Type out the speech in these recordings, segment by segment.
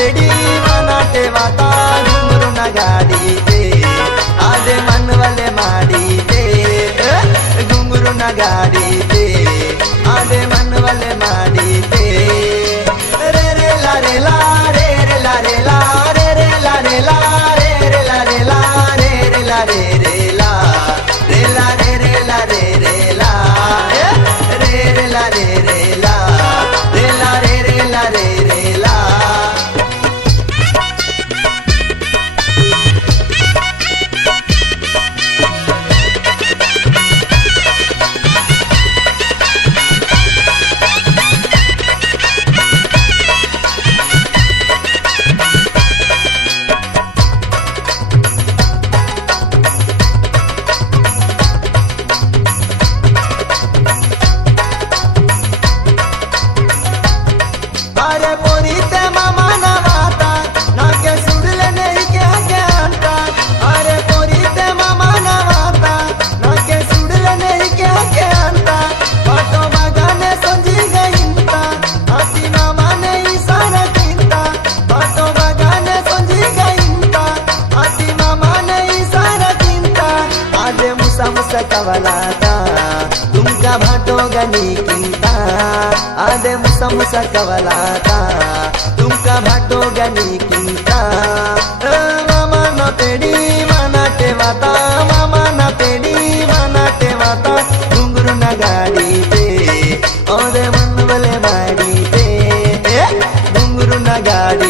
બેડી નાના ટેવાતા ડુંગરું ગાડી દે આજે મનવલે માડી દે ડુંગરું ગાડી દે આજે મનવલે માડી દે રે રે લા રે લા રે રે લા રે લા कवलाता। भाटो गणी किंता आदे मुसा मुसा कवलाता। भाटो गणी किंता मामा न पेडी माना वाता मामा न पेडी माना वाता घुंगरू न गाडी ते ओदे मनवले माडी ते न गाडी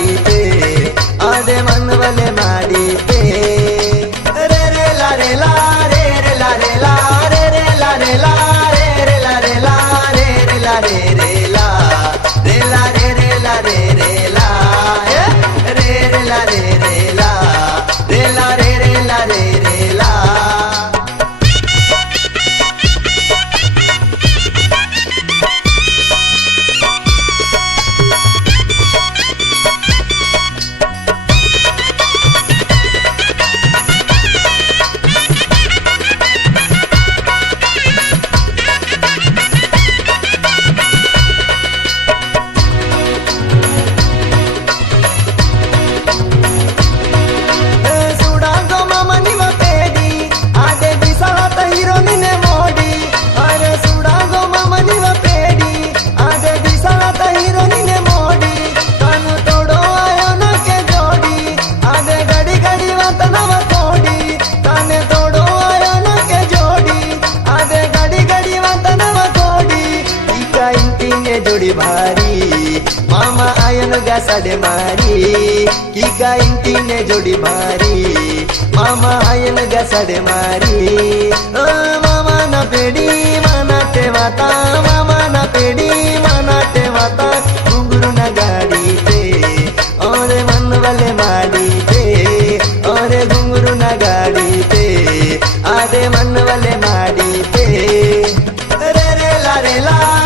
थोड़ी भारी. मामा आयन गा साडे मारी. की का इंटी ने जोड़ी मारी मामा आयन गा साडे मारी. ओ मामा ना पेडी माना ते वाता. मामा ना पेडी माना ते वाता. घुंगरू ना गाड़ी ते और मन वाले मारी ते और घुंगरू ना गाड़ी ते आधे मन वाले मारी ते रे रे ला रे ला.